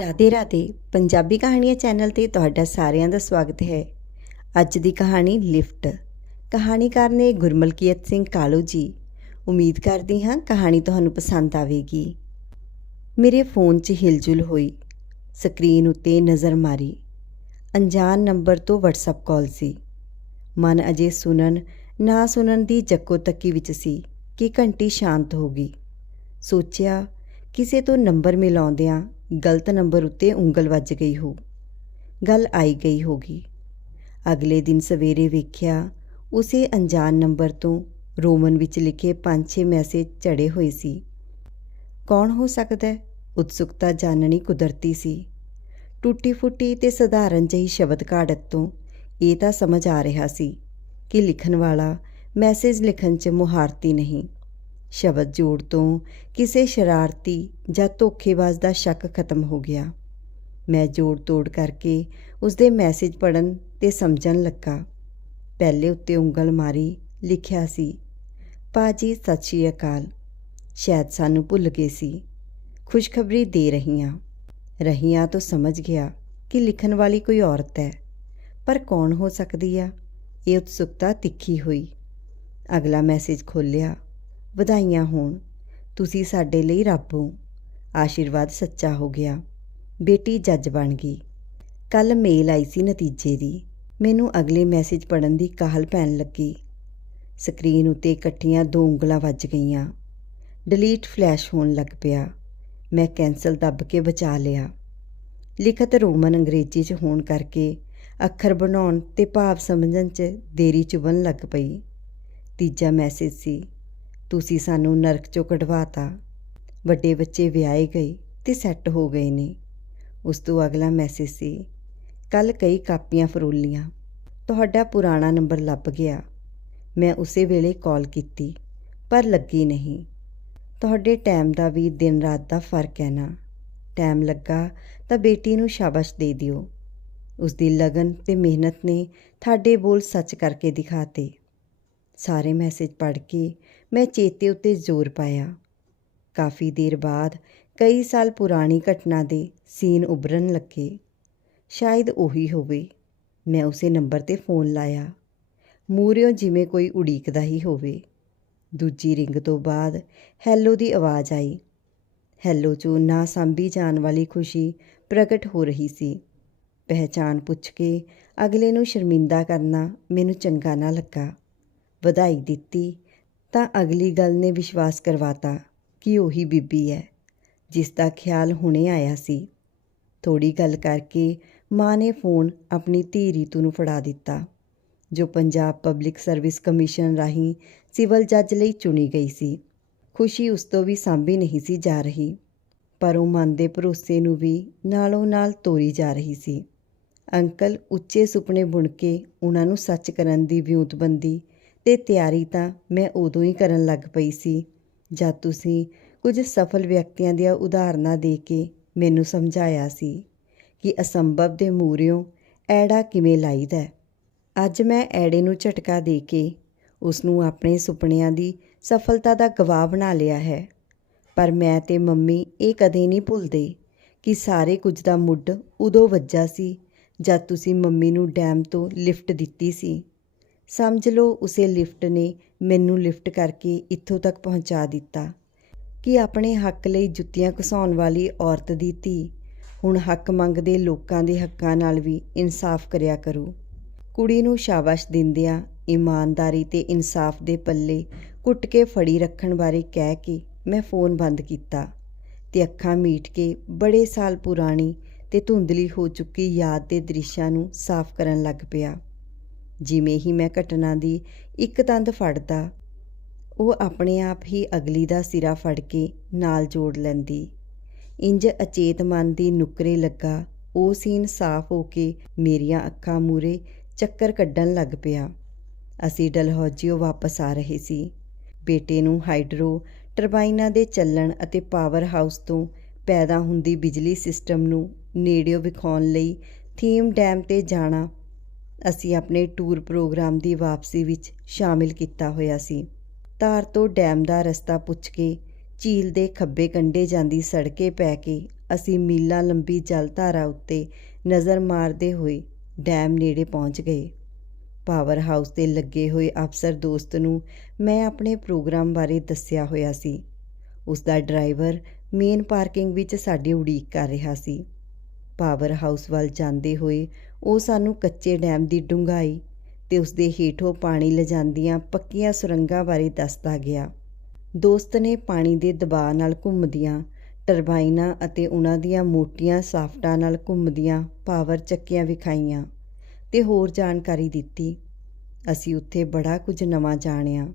ਰਾਧੇ ਰਾਧੇ ਪੰਜਾਬੀ ਕਹਾਣੀਆਂ ਚੈਨਲ ਤੇ ਤੁਹਾਡਾ ਸਾਰਿਆਂ ਦਾ ਸਵਾਗਤ ਹੈ। ਅੱਜ ਦੀ ਕਹਾਣੀ ਲਿਫਟ। ਕਹਾਣੀਕਾਰ ਨੇ ਗੁਰਮਲਕੀਅਤ ਸਿੰਘ ਕਾਲੂ ਜੀ। ਉਮੀਦ ਕਰਦੀ ਹਾਂ ਕਹਾਣੀ ਤੁਹਾਨੂੰ ਪਸੰਦ ਆਵੇਗੀ। ਮੇਰੇ ਫੋਨ 'ਚ ਹਿਲਜੁਲ ਹੋਈ। ਸਕਰੀਨ ਉੱਤੇ ਨਜ਼ਰ ਮਾਰੀ। ਅਣਜਾਣ ਨੰਬਰ ਤੋਂ WhatsApp ਕਾਲ ਸੀ। ਮਨ ਅਜੇ ਸੁਣਨ, ਨਾ ਸੁਣਨ ਦੀ ਜੱਕੋ ਤੱਕੀ ਵਿੱਚ ਸੀ ਕਿ ਘੰਟੀ ਸ਼ਾਂਤ ਹੋ ਗਈ। ਸੋਚਿਆ, ਕਿਸੇ ਤੋਂ ਨੰਬਰ ਮਿਲਾਉਂਦਿਆਂ ਗਲਤ ਨੰਬਰ ਉੱਤੇ ਉਂਗਲ ਵੱਜ ਗਈ ਹੋ। ਗੱਲ ਆਈ ਗਈ ਹੋਗੀ। ਅਗਲੇ ਦਿਨ ਸਵੇਰੇ ਵੇਖਿਆ, ਉਸੇ ਅਣਜਾਣ ਨੰਬਰ ਤੋਂ ਰੋਮਨ ਵਿੱਚ ਲਿਖੇ 5-6 ਮੈਸੇਜ ਚੜੇ ਹੋਏ ਸੀ। ਕੌਣ ਹੋ ਸਕਦਾ ਹੈ? ਉਤਸੁਕਤਾ ਜਾਣਨੀ ਕੁਦਰਤੀ ਸੀ। ਟੁੱਟੀ ਫੁੱਟੀ ਤੇ ਸਧਾਰਨ ਜਿਹੀ ਸ਼ਬਦ ਘਾੜਤ ਤੋਂ ਇਹ ਤਾਂ ਸਮਝ ਆ ਰਿਹਾ ਸੀ ਕਿ ਲਿਖਣ ਵਾਲਾ ਮੈਸੇਜ ਲਿਖਣ 'ਚ ਮੁਹਾਰਤੀ ਨਹੀਂ। ਸ਼ਬਦ ਜੋੜ ਤੋਂ ਕਿਸੇ ਸ਼ਰਾਰਤੀ ਜਾਂ ਧੋਖੇਬਾਜ਼ ਦਾ ਸ਼ੱਕ ਖਤਮ ਹੋ ਗਿਆ। ਮੈਂ ਜੋੜ ਤੋੜ ਕਰਕੇ ਉਸਦੇ ਮੈਸੇਜ ਪੜਨ ਤੇ ਸਮਝਣ ਲੱਗਾ। ਪਹਿਲੇ ਉੱਤੇ ਉਂਗਲ ਮਾਰੀ, ਲਿਖਿਆ ਸੀ ਪਾਜੀ ਸਤਿ ਸ਼੍ਰੀ ਅਕਾਲ। ਸ਼ਾਇਦ ਸਾਨੂੰ ਭੁੱਲ ਗਏ ਸੀ। ਖੁਸ਼ਖਬਰੀ ਦੇ ਰਹੀਆਂ। ਰਹੀਆਂ ਤੋਂ ਸਮਝ ਗਿਆ ਕਿ ਲਿਖਣ ਵਾਲੀ ਕੋਈ ਔਰਤ ਹੈ। ਪਰ ਕੌਣ ਹੋ ਸਕਦੀ ਆ? ਇਹ ਉਤਸੁਕਤਾ ਤਿੱਖੀ ਹੋਈ। ਅਗਲਾ ਮੈਸੇਜ ਖੋਲ੍ਹਿਆ। ਵਧਾਈਆਂ ਹੋਣ। ਤੁਸੀਂ ਸਾਡੇ ਲਈ ਰੱਬ ਹੋ। ਆਸ਼ੀਰਵਾਦ ਸੱਚਾ ਹੋ ਗਿਆ। ਬੇਟੀ ਜੱਜ ਬਣ ਗਈ। ਕੱਲ ਮੇਲ ਆਈ ਸੀ ਨਤੀਜੇ ਦੀ। ਮੈਨੂੰ ਅਗਲੇ ਮੈਸੇਜ ਪੜਨ ਦੀ ਕਾਹਲ ਪੈਣ ਲੱਗੀ। ਸਕਰੀਨ ਉੱਤੇ ਇਕੱਠੀਆਂ ਦੋ ਉਂਗਲਾਂ ਵੱਜ ਗਈਆਂ। ਡਿਲੀਟ ਫਲੈਸ਼ ਹੋਣ ਲੱਗ ਪਿਆ। ਮੈਂ ਕੈਂਸਲ ਦੱਬ ਕੇ ਬਚਾ ਲਿਆ। ਲਿਖਤ ਰੋਮਨ ਅੰਗਰੇਜ਼ੀ 'ਚ ਹੋਣ ਕਰਕੇ ਅੱਖਰ ਬਣਾਉਣ ਤੇ ਭਾਵ ਸਮਝਣ 'ਚ ਦੇਰੀ ਚੁਬਣ ਲੱਗ ਪਈ। ਤੀਜਾ ਮੈਸੇਜ ਸੀ ਤੁਸੀਂ ਸਾਨੂੰ ਨਰਕ ਚੋਂ ਕਢਵਾਤਾ। ਵੱਡੇ ਬੱਚੇ ਵਿਆਹੇ ਗਏ ਤੇ ਸੈੱਟ ਹੋ ਗਏ ਨੇ। ਉਸ ਤੋਂ ਅਗਲਾ ਮੈਸੇਜ ਸੀ ਕੱਲ ਕਈ ਕਾਪੀਆਂ ਫਰੋਲੀਆਂ ਤੁਹਾਡਾ ਪੁਰਾਣਾ ਨੰਬਰ ਲੱਭ ਗਿਆ। ਮੈਂ ਉਸੇ ਵੇਲੇ ਕਾਲ ਕੀਤੀ, ਪਰ ਲੱਗੀ ਨਹੀਂ। ਤੁਹਾਡੇ ਟਾਈਮ ਦਾ ਵੀ ਦਿਨ ਰਾਤ ਦਾ ਫ਼ਰਕ ਹੈ ਨਾ। ਟਾਈਮ ਲੱਗਾ ਤਾਂ ਬੇਟੀ ਨੂੰ ਸ਼ਾਬਾਸ਼ ਦੇ ਦਿਓ। ਉਸ ਦੀ ਲਗਨ ਤੇ ਮਿਹਨਤ ਨੇ ਤੁਹਾਡੇ ਬੋਲ ਸੱਚ ਕਰਕੇ ਦਿਖਾਤੇ। ਸਾਰੇ ਮੈਸੇਜ ਪੜ੍ਹ ਕੇ ਮੈਂ ਚੇਤੇ ਉੱਤੇ ਜ਼ੋਰ ਪਾਇਆ। ਕਾਫੀ ਦੇਰ ਬਾਅਦ ਕਈ ਸਾਲ ਪੁਰਾਣੀ ਘਟਨਾ ਦੇ ਸੀਨ ਉਭਰਨ ਲੱਗੇ। ਸ਼ਾਇਦ ਉਹੀ ਹੋਵੇ। ਮੈਂ ਉਸੇ ਨੰਬਰ ਤੇ ਫੋਨ ਲਾਇਆ। ਮੂਰਿਓ ਜਿਵੇਂ ਕੋਈ ਉਡੀਕਦਾ ਹੀ ਹੋਵੇ। ਦੂਜੀ ਰਿੰਗ ਤੋਂ ਬਾਅਦ ਹੈਲੋ ਦੀ ਆਵਾਜ਼ ਆਈ। ਹੈਲੋ 'ਚੋਂ ਨਾ ਸੰਭੀ ਜਾਣ ਵਾਲੀ ਖੁਸ਼ੀ ਪ੍ਰਗਟ ਹੋ ਰਹੀ ਸੀ। ਪਹਿਚਾਨ ਪੁੱਛ ਕੇ ਅਗਲੇ ਨੂੰ ਸ਼ਰਮਿੰਦਾ ਕਰਨਾ ਮੈਨੂੰ ਚੰਗਾ ਨਾ ਲੱਗਾ। ਵਧਾਈ ਦਿੱਤੀ। ਤਾਂ ਅਗਲੀ ਗੱਲ ਨੇ ਵਿਸ਼ਵਾਸ ਕਰਵਾਤਾ ਕਿ ਉਹੀ ਬੀਬੀ ਹੈ, ਜਿਸ ਦਾ ਖਿਆਲ ਹੁਣੇ ਆਇਆ ਸੀ। ਥੋੜੀ ਗੱਲ ਕਰਕੇ ਮਾਂ ਨੇ ਫੋਨ ਆਪਣੀ ਧੀ ਰੀਤੂ ਨੂੰ ਫੜਾ ਦਿੱਤਾ, ਜੋ ਪੰਜਾਬ ਪਬਲਿਕ ਸਰਵਿਸ ਕਮਿਸ਼ਨ ਰਾਹੀਂ ਸਿਵਲ ਜੱਜ ਲਈ ਚੁਣੀ ਗਈ ਸੀ। ਖੁਸ਼ੀ ਉਸ ਤੋਂ ਵੀ ਸਾਂਭੀ ਨਹੀਂ ਸੀ ਜਾ ਰਹੀ, ਪਰ ਉਹ ਮਨ ਦੇ ਭਰੋਸੇ ਨੂੰ ਵੀ ਨਾਲੋਂ ਨਾਲ ਤੋਰੀ ਜਾ ਰਹੀ ਸੀ। ਅੰਕਲ ਉੱਚੇ ਸੁਪਨੇ ਬੁਣ ਕੇ ਉਹਨਾਂ ਨੂੰ ਸੱਚ ਕਰਨ ਦੀ ਵਿਉਂਤਬੰਦੀ ਤੇ ਤਿਆਰੀ ਤਾਂ ਮੈਂ ਉਦੋਂ ਹੀ ਕਰਨ ਲੱਗ ਪਈ ਸੀ, ਜਦ ਤੁਸੀਂ ਕੁਝ ਸਫਲ ਵਿਅਕਤੀਆਂ ਦੀਆਂ ਉਦਾਹਰਨਾਂ ਦੇ ਕੇ ਮੈਨੂੰ ਸਮਝਾਇਆ ਸੀ ਕਿ ਅਸੰਭਵ ਦੇ ਮੂਰਿਓਂ ਐੜਾ ਕਿਵੇਂ ਲਾਈਦਾ ਅੱਜ ਮੈਂ ਐੜੇ ਨੂੰ ਝਟਕਾ ਦੇ ਕੇ ਉਸ ਨੂੰ ਆਪਣੇ ਸੁਪਨਿਆਂ ਦੀ ਸਫਲਤਾ ਦਾ ਗਵਾਹ ਬਣਾ ਲਿਆ ਹੈ। ਪਰ ਮੈਂ ਤੇ ਮੰਮੀ ਇਹ ਕਦੇ ਨਹੀਂ ਭੁੱਲਦੇ ਕਿ ਸਾਰੇ ਕੁਝ ਦਾ ਮੁੱਢ ਉਦੋਂ ਵੱਜਾ ਸੀ, ਜਦ ਤੁਸੀਂ ਮੰਮੀ ਨੂੰ ਡੈਮ ਤੋਂ ਲਿਫਟ ਦਿੱਤੀ ਸੀ। ਸਮਝ ਲਓ ਉਸੇ ਲਿਫਟ ਨੇ ਮੈਨੂੰ ਲਿਫਟ ਕਰਕੇ ਇੱਥੋਂ ਤੱਕ ਪਹੁੰਚਾ ਦਿੱਤਾ ਕਿ ਆਪਣੇ ਹੱਕ ਲਈ ਜੁੱਤੀਆਂ ਘਸਾਉਣ ਵਾਲੀ ਔਰਤ ਦੀ ਧੀ। ਹੁਣ ਹੱਕ ਮੰਗਦੇ ਲੋਕਾਂ ਦੇ ਹੱਕਾਂ ਨਾਲ ਵੀ ਇਨਸਾਫ ਕਰਿਆ ਕਰੂ। ਕੁੜੀ ਨੂੰ ਸ਼ਾਬਾਸ਼ ਦਿੰਦਿਆਂ ਇਮਾਨਦਾਰੀ ਤੇ ਇਨਸਾਫ ਦੇ ਪੱਲੇ ਕੁੱਟ ਕੇ ਫੜੀ ਰੱਖਣ ਬਾਰੇ ਕਹਿ ਕੇ ਮੈਂ ਫੋਨ ਬੰਦ ਕੀਤਾ ਤੇ ਅੱਖਾਂ ਮੀਟ ਕੇ ਬੜੇ ਸਾਲ ਪੁਰਾਣੀ ਤੇ ਧੁੰਦਲੀ ਹੋ ਚੁੱਕੀ ਯਾਦ ਦੇ ਦ੍ਰਿਸ਼ਾਂ ਨੂੰ ਸਾਫ਼ ਕਰਨ ਲੱਗ ਪਿਆ। ਜਿਵੇਂ ਹੀ ਮੈਂ ਘਟਨਾ ਦੀ ਇੱਕ ਤੰਦ ਫੜਦਾ, ਉਹ ਆਪਣੇ ਆਪ ਹੀ ਅਗਲੀ ਦਾ ਸਿਰਾ ਫੜ ਕੇ ਨਾਲ ਜੋੜ ਲੈਂਦੀ। ਇੰਜ ਅਚੇਤ ਮਨ ਦੀ ਨੁਕਰੇ ਲੱਗਾ, ਉਹ ਸੀਨ ਸਾਫ਼ ਹੋ ਕੇ ਮੇਰੀਆਂ ਅੱਖਾਂ ਮੂਰੇ ਚੱਕਰ ਕੱਢਣ ਲੱਗ ਪਿਆ। ਅਸੀਂ ਡਲਹੌਜੀਓ ਵਾਪਸ ਆ ਰਹੇ ਸੀ। ਬੇਟੇ ਨੂੰ ਹਾਈਡਰੋ ਟਰਬਾਈਨਾਂ ਦੇ ਚੱਲਣ ਅਤੇ ਪਾਵਰ ਹਾਊਸ ਤੋਂ ਪੈਦਾ ਹੁੰਦੀ ਬਿਜਲੀ ਸਿਸਟਮ ਨੂੰ ਨੇੜਿਓਂ ਵਿਖਾਉਣ ਲਈ ਥੀਮ ਡੈਮ ਤੇ ਜਾਣਾ ਅਸੀਂ ਆਪਣੇ ਟੂਰ ਪ੍ਰੋਗਰਾਮ ਦੀ ਵਾਪਸੀ ਵਿੱਚ ਸ਼ਾਮਿਲ ਕੀਤਾ ਹੋਇਆ ਸੀ। ਧਾਰ ਤੋਂ ਡੈਮ ਦਾ ਰਸਤਾ ਪੁੱਛ ਕੇ ਝੀਲ ਦੇ ਖੱਬੇ ਕੰਢੇ ਜਾਂਦੀ ਸੜਕੇ ਪੈ ਕੇ ਅਸੀਂ ਮੀਲਾਂ ਲੰਬੀ ਜਲਧਾਰਾ ਉੱਤੇ ਨਜ਼ਰ ਮਾਰਦੇ ਹੋਏ ਡੈਮ ਨੇੜੇ ਪਹੁੰਚ ਗਏ। ਪਾਵਰ ਹਾਊਸ ਤੇ ਲੱਗੇ ਹੋਏ ਅਫਸਰ ਦੋਸਤ ਨੂੰ ਮੈਂ ਆਪਣੇ ਪ੍ਰੋਗਰਾਮ ਬਾਰੇ ਦੱਸਿਆ ਹੋਇਆ ਸੀ। ਉਸ ਦਾ ਡਰਾਈਵਰ ਮੇਨ ਪਾਰਕਿੰਗ ਵਿੱਚ ਸਾਡੀ ਉਡੀਕ ਕਰ ਰਿਹਾ ਸੀ। ਪਾਵਰ ਹਾਊਸ ਵੱਲ ਜਾਂਦੇ ਹੋਏ ਉਹ ਸਾਨੂੰ ਕੱਚੇ ਡੈਮ ਦੀ ਡੂੰਘਾਈ ਤੇ ਉਸ ਦੇ ਹੇਠੋਂ ਪਾਣੀ ਲਿਜਾਂਦੀਆਂ ਪੱਕੀਆਂ ਸੁਰੰਗਾਂ ਬਾਰੇ ਦੱਸਦਾ ਗਿਆ। ਦੋਸਤ ਨੇ ਪਾਣੀ ਦੇ ਦਬਾਅ ਨਾਲ ਘੁੰਮਦੀਆਂ ਟਰਬਾਈਨਾਂ ਅਤੇ ਉਹਨਾਂ ਦੀਆਂ ਮੋਟੀਆਂ ਸਾਫਟਾਂ ਨਾਲ ਘੁੰਮਦੀਆਂ ਪਾਵਰ ਚੱਕੀਆਂ ਵਿਖਾਈਆਂ ਤੇ ਹੋਰ ਜਾਣਕਾਰੀ ਦਿੱਤੀ। ਅਸੀਂ ਉੱਥੇ ਬੜਾ ਕੁਝ ਨਵਾਂ ਜਾਣਿਆ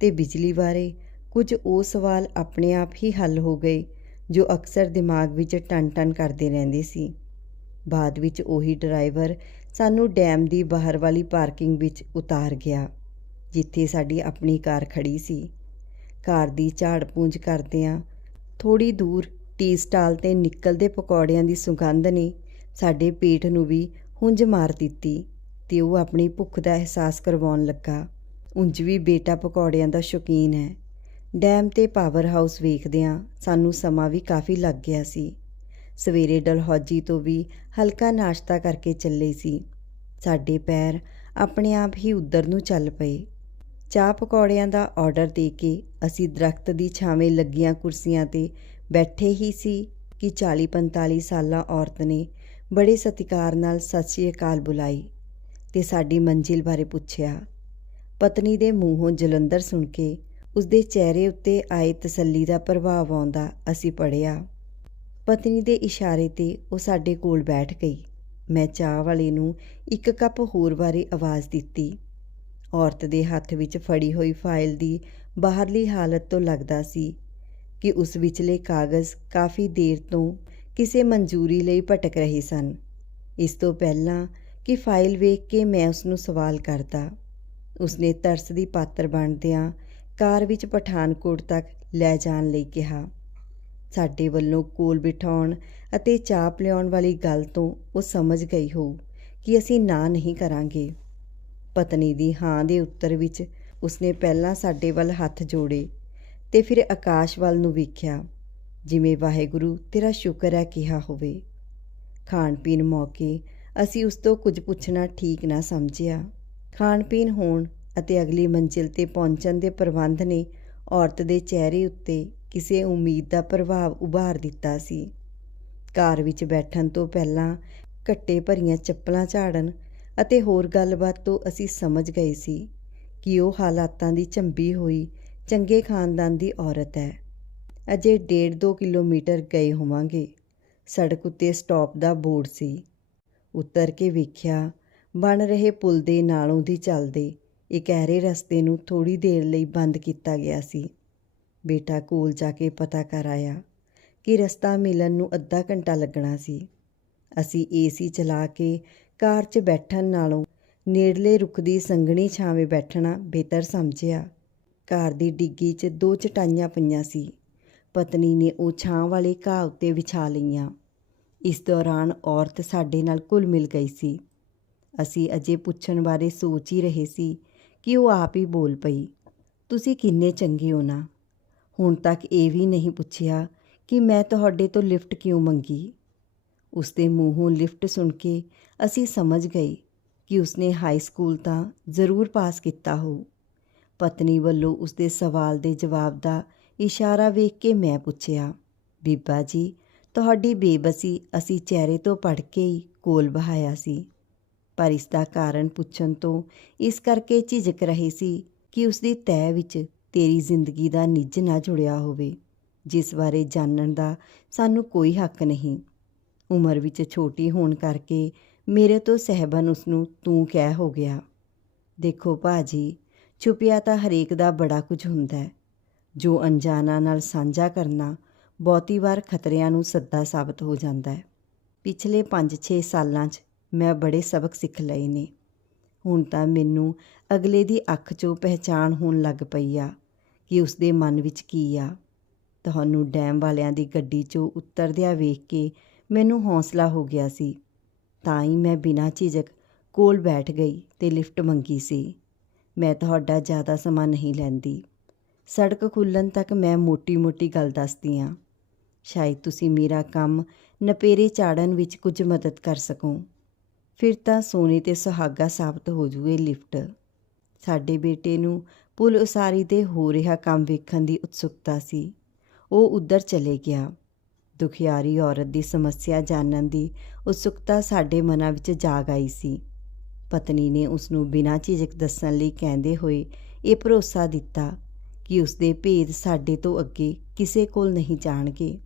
ਤੇ ਬਿਜਲੀ ਬਾਰੇ ਕੁਝ ਉਹ ਸਵਾਲ ਆਪਣੇ ਆਪ ਹੀ ਹੱਲ ਹੋ ਗਏ ਜੋ ਅਕਸਰ ਦਿਮਾਗ ਵਿੱਚ ਟਨ-ਟਨ ਕਰਦੇ ਰਹਿੰਦੇ ਸੀ। ਬਾਅਦ ਵਿੱਚ ਉਹੀ ਡਰਾਈਵਰ ਸਾਨੂੰ ਡੈਮ ਦੀ ਬਾਹਰ ਵਾਲੀ ਪਾਰਕਿੰਗ ਵਿੱਚ ਉਤਾਰ ਗਿਆ, ਜਿੱਥੇ ਸਾਡੀ ਆਪਣੀ ਕਾਰ ਖੜੀ ਸੀ। ਕਾਰ ਦੀ ਝਾੜ ਪੂੰਝ ਕਰਦਿਆਂ ਥੋੜੀ ਦੂਰ ਟੀ ਸਟਾਲ ਤੇ ਨਿਕਲਦੇ ਪਕੌੜਿਆਂ ਦੀ ਸੁਗੰਧ ਨੇ ਸਾਡੇ ਪੇਟ ਨੂੰ ਵੀ ਹੁੰਝ ਮਾਰ ਦਿੱਤੀ ਤੇ ਉਹ ਆਪਣੀ ਭੁੱਖ ਦਾ ਅਹਿਸਾਸ ਕਰਵਾਉਣ ਲੱਗਾ। ਉਂਝ ਵੀ ਬੇਟਾ ਪਕੌੜਿਆਂ ਦਾ ਸ਼ੌਕੀਨ ਹੈ। ਡੈਮ ਤੇ ਪਾਵਰ ਹਾਊਸ ਵੇਖਦਿਆਂ ਸਾਨੂੰ ਸਮਾਂ ਵੀ ਕਾਫੀ ਲੱਗ ਗਿਆ ਸੀ। ਸਵੇਰੇ ਡਲਹੌਜੀ ਤੋਂ ਵੀ ਹਲਕਾ ਨਾਸ਼ਤਾ ਕਰਕੇ ਚੱਲੇ ਸੀ। ਸਾਡੇ ਪੈਰ ਆਪਣੇ ਆਪ ਹੀ ਉੱਧਰ ਨੂੰ ਚੱਲ ਪਏ। ਚਾਹ ਪਕੌੜਿਆਂ ਦਾ ਆਰਡਰ ਦੇ ਕੇ ਅਸੀਂ ਦਰਖਤ ਦੀ ਛਾਵੇਂ ਲੱਗੀਆਂ ਕੁਰਸੀਆਂ ਤੇ ਬੈਠੇ ਹੀ ਸੀ ਕਿ 40-45 ਸਾਲਾਂ ਔਰਤ ਨੇ ਬੜੇ ਸਤਿਕਾਰ ਨਾਲ ਸਤਿ ਸ਼੍ਰੀ ਅਕਾਲ ਬੁਲਾਈ ਤੇ ਸਾਡੀ ਮੰਜ਼ਿਲ ਬਾਰੇ ਪੁੱਛਿਆ। ਪਤਨੀ ਦੇ ਮੂੰਹੋਂ ਜਲੰਧਰ ਸੁਣ ਕੇ ਉਸਦੇ ਚਿਹਰੇ ਉੱਤੇ ਆਏ ਤਸੱਲੀ ਦਾ ਪ੍ਰਭਾਵ ਆਉਂਦਾ ਅਸੀਂ ਪੜਿਆ ਪਤਨੀ ਦੇ ਇਸ਼ਾਰੇ ਤੇ ਉਹ ਸਾਡੇ ਕੋਲ ਬੈਠ ਗਈ। ਮੈਂ ਚਾਹ ਵਾਲੇ ਨੂੰ ਇੱਕ ਕੱਪ ਹੋਰ ਬਾਰੇ ਆਵਾਜ਼ ਦਿੱਤੀ। ਔਰਤ ਦੇ ਹੱਥ ਵਿੱਚ ਫੜੀ ਹੋਈ ਫਾਈਲ ਦੀ ਬਾਹਰਲੀ ਹਾਲਤ ਤੋਂ ਲੱਗਦਾ ਸੀ ਕਿ ਉਸ ਵਿਚਲੇ ਕਾਗਜ਼ ਕਾਫੀ ਦੇਰ ਤੋਂ ਕਿਸੇ ਮਨਜ਼ੂਰੀ ਲਈ ਭਟਕ ਰਹੇ ਸਨ। ਇਸ ਤੋਂ ਪਹਿਲਾਂ ਕਿ ਫਾਈਲ ਵੇਖ ਕੇ ਮੈਂ ਉਸ ਨੂੰ ਸਵਾਲ ਕਰਦਾ। ਉਸਨੇ ਤਰਸ ਦੀ ਪਾਤਰ ਬਣਦਿਆਂ ਕਾਰ ਵਿੱਚ ਪਠਾਨਕੋਟ ਤੱਕ ਲੈ ਜਾਣ ਲਈ ਕਿਹਾ। ਸਾਡੇ ਵੱਲੋਂ ਕੋਲ ਬਿਠਾਉਣ ਅਤੇ ਚਾਹ ਪਿਲਾਉਣ ਵਾਲੀ ਗੱਲ ਤੋਂ ਉਹ ਸਮਝ ਗਈ ਹੋਊ ਕਿ ਅਸੀਂ ਨਾ ਨਹੀਂ ਕਰਾਂਗੇ। ਪਤਨੀ ਦੀ ਹਾਂ ਦੇ ਉੱਤਰ ਵਿੱਚ ਉਸਨੇ ਪਹਿਲਾਂ ਸਾਡੇ ਵੱਲ ਹੱਥ ਜੋੜੇ ਤੇ ਫਿਰ ਆਕਾਸ਼ ਵੱਲ ਨੂੰ ਵੇਖਿਆ। ਜਿਵੇਂ, ਵਾਹਿਗੁਰੂ, ਤੇਰਾ ਸ਼ੁਕਰ ਹੈ ਕਿਹਾ ਹੋਵੇ। ਖਾਣ ਪੀਣ ਮੌਕੇ ਅਸੀਂ ਉਸ ਤੋਂ ਕੁਝ ਪੁੱਛਣਾ ਠੀਕ ਨਾ ਸਮਝਿਆ। ਖਾਣ ਪੀਣ ਹੋਣ ਅਤੇ ਅਗਲੀ ਮੰਜ਼ਿਲ ਤੇ ਪਹੁੰਚਣ ਦੇ ਪ੍ਰਬੰਧ ਨੇ ਔਰਤ ਦੇ ਚਿਹਰੇ ਉੱਤੇ ਕਿਸੇ ਉਮੀਦ ਦਾ ਪ੍ਰਭਾਵ ਉਭਾਰ ਦਿੱਤਾ ਸੀ। ਕਾਰ ਵਿੱਚ ਬੈਠਣ ਤੋਂ ਪਹਿਲਾਂ ਘੱਟੇ ਭਰੀਆਂ ਚੱਪਲਾਂ ਝਾੜਨ ਅਤੇ ਹੋਰ ਗੱਲਬਾਤ ਤੋਂ ਅਸੀਂ ਸਮਝ ਗਏ ਸੀ ਕਿ ਉਹ ਹਾਲਾਤਾਂ ਦੀ ਝੰਬੀ ਹੋਈ ਚੰਗੇ ਖਾਨਦਾਨ ਦੀ ਔਰਤ ਹੈ। ਅਜੇ 1.5-2 ਕਿਲੋਮੀਟਰ ਗਏ ਹੋਵਾਂਗੇ। ਸੜਕ ਉੱਤੇ ਸਟਾਪ ਦਾ ਬੋਰਡ ਸੀ। ਉਤਰ ਕੇ ਵੇਖਿਆ, ਬਣ ਰਹੇ ਪੁਲ ਦੇ ਨਾਲੋਂ ਦੀ ਚੱਲਦੇ ਇਕਹਿਰੇ ਰਸਤੇ ਨੂੰ ਥੋੜੀ ਦੇਰ ਲਈ ਬੰਦ ਕੀਤਾ ਗਿਆ ਸੀ। ਬੇਟਾ ਕੋਲ ਜਾ ਕੇ ਪਤਾ ਕਰ ਆਇਆ ਕਿ ਰਸਤਾ ਮਿਲਣ ਨੂੰ ਅੱਧਾ ਘੰਟਾ ਲੱਗਣਾ ਸੀ। ਅਸੀਂ ਏਸੀ ਚਲਾ ਕੇ ਕਾਰ 'ਚ ਬੈਠਣ ਨਾਲੋਂ ਨੇੜਲੇ ਰੁੱਖ ਦੀ ਸੰਘਣੀ ਛਾਵੇਂ ਬੈਠਣਾ ਬਿਹਤਰ ਸਮਝਿਆ। ਕਾਰ ਦੀ ਡਿੱਗੀ 'ਚ ਦੋ ਚਟਾਈਆਂ ਪਈਆਂ ਸੀ। ਪਤਨੀ ਨੇ ਉਹ ਛਾਂ ਵਾਲੇ ਘਾਹ ਉੱਤੇ ਵਿਛਾ ਲਈਆਂ। ਇਸ ਦੌਰਾਨ ਔਰਤ ਸਾਡੇ ਨਾਲ ਘੁਲ ਮਿਲ ਗਈ ਸੀ। ਅਸੀਂ ਅਜੇ ਪੁੱਛਣ ਬਾਰੇ ਸੋਚ ਹੀ ਰਹੇ ਸੀ ਕਿ ਉਹ ਆਪ ਹੀ ਬੋਲ ਪਈ, ਤੁਸੀਂ ਕਿੰਨੇ ਚੰਗੇ ਹੋ ਨਾ। ਹੁਣ ਤੱਕ ਇਹ ਵੀ ਨਹੀਂ ਪੁੱਛਿਆ ਕਿ ਮੈਂ ਤੁਹਾਡੇ ਤੋਂ ਲਿਫਟ ਕਿਉਂ ਮੰਗੀ। ਉਸ ਦੇ ਮੂੰਹੋਂ ਲਿਫਟ ਸੁਣ ਕੇ ਅਸੀਂ ਸਮਝ ਗਏ ਕਿ ਉਸਨੇ ਹਾਈ ਸਕੂਲ ਤਾਂ ਜ਼ਰੂਰ ਪਾਸ ਕੀਤਾ ਹੋ ਪਤਨੀ ਵੱਲੋਂ ਉਸਦੇ ਸਵਾਲ ਦੇ ਜਵਾਬ ਦਾ ਇਸ਼ਾਰਾ ਵੇਖ ਕੇ ਮੈਂ ਪੁੱਛਿਆ, ਬੀਬਾ ਜੀ, ਤੁਹਾਡੀ ਬੇਬਸੀ ਅਸੀਂ ਚਿਹਰੇ ਤੋਂ ਪੜ ਕੇ ਹੀ ਕੋਲ ਬਹਾਇਆ ਸੀ। ਪਰ ਇਸ ਦਾ ਕਾਰਨ ਪੁੱਛਣ ਤੋਂ ਇਸ ਕਰਕੇ ਝਿਜਕ ਰਹੀ ਸੀ ਕਿ ਉਸ ਦੀ ਤੈਅ ਵਿੱਚ ਤੇਰੀ ਜ਼ਿੰਦਗੀ ਦਾ ਨਿੱਜ ਨਾ ਜੁੜਿਆ ਹੋਵੇ, ਜਿਸ ਬਾਰੇ ਜਾਣਨ ਦਾ ਸਾਨੂੰ ਕੋਈ ਹੱਕ ਨਹੀਂ। ਉਮਰ ਵਿੱਚ ਛੋਟੀ ਹੋਣ ਕਰਕੇ ਮੇਰੇ ਤੋਂ ਸਹਿਬਨ ਉਸ ਨੂੰ ਤੂੰ ਕਹਿ ਹੋ ਗਿਆ। ਦੇਖੋ ਭਾਜੀ, ਛੁਪਿਆ ਤਾਂ ਹਰੇਕ ਦਾ ਬੜਾ ਕੁਝ ਹੁੰਦਾ ਹੈ। ਜੋ ਅਣਜਾਣਾ ਨਾਲ ਸਾਂਝਾ ਕਰਨਾ ਬਹੁਤੀ ਵਾਰ ਖਤਰਿਆਂ ਨੂੰ ਸੱਦਾ ਸਾਬਤ ਹੋ ਜਾਂਦਾ ਹੈ। ਪਿਛਲੇ 5-6 ਸਾਲਾਂ 'ਚ ਮੈਂ ਬੜੇ ਸਬਕ ਸਿੱਖ ਲਏ ਨੇ। ਹੁਣ ਤਾਂ ਮੈਨੂੰ ਅਗਲੇ ਦੀ ਅੱਖ 'ਚੋਂ ਪਹਿਚਾਣ ਹੋਣ ਲੱਗ ਪਈ ਆ ਕਿ ਉਸ ਦੇ ਮਨ ਵਿੱਚ ਕੀ ਆ। ਤੁਹਾਨੂੰ ਡੈਮ ਵਾਲਿਆਂ ਦੀ ਗੱਡੀ 'ਚੋਂ ਉਤਰਦਿਆਂ ਵੇਖ ਕੇ ਮੈਨੂੰ ਹੌਸਲਾ ਹੋ ਗਿਆ ਸੀ। ਤਾਂ ਹੀ ਮੈਂ ਬਿਨਾਂ ਝਿਜਕ ਕੋਲ ਬੈਠ ਗਈ ਤੇ ਲਿਫਟ ਮੰਗੀ ਸੀ। ਮੈਂ ਤੁਹਾਡਾ ਜ਼ਿਆਦਾ ਸਮਾਂ ਨਹੀਂ ਲੈਂਦੀ। ਸੜਕ ਖੁੱਲਣ ਤੱਕ ਮੈਂ ਮੋਟੀ-ਮੋਟੀ ਗੱਲ ਦੱਸਦੀ ਹਾਂ ਸ਼ਾਇਦ ਤੁਸੀਂ ਮੇਰਾ ਕੰਮ ਨਪੇਰੇ ਚਾੜਨ ਵਿੱਚ ਕੁਝ ਮਦਦ ਕਰ ਸਕੋ। ਫਿਰ ਤਾਂ ਸੋਨੇ ਤੇ ਸੁਹਾਗਾ ਸਾਬਤ ਹੋ ਜੂਏ ਲਿਫਟ। ਸਾਡੇ ਬੇਟੇ ਨੂੰ ਪੁਲ ਉਸਾਰੀ ਦੇ ਹੋ ਰਿਹਾ ਕੰਮ ਵੇਖਣ ਦੀ ਉਤਸੁਕਤਾ ਸੀ। ਉਹ ਉੱਧਰ ਚਲੇ ਗਿਆ। ਦੁਖਿਆਰੀ ਔਰਤ ਦੀ ਸਮੱਸਿਆ ਜਾਣਨ ਦੀ ਉਤਸੁਕਤਾ ਸਾਡੇ ਮਨਾਂ ਵਿੱਚ ਜਾਗ ਆਈ ਸੀ। ਪਤਨੀ ਨੇ ਉਸ ਨੂੰ ਬਿਨਾਂ ਝਿਜਕ ਦੱਸਣ ਲਈ ਕਹਿੰਦੇ ਹੋਏ ਇਹ ਭਰੋਸਾ ਦਿੱਤਾ ਕਿ ਉਸ ਦੇ ਭੇਦ ਸਾਡੇ ਤੋਂ ਅੱਗੇ ਕਿਸੇ ਕੋਲ ਨਹੀਂ ਜਾਣਗੇ।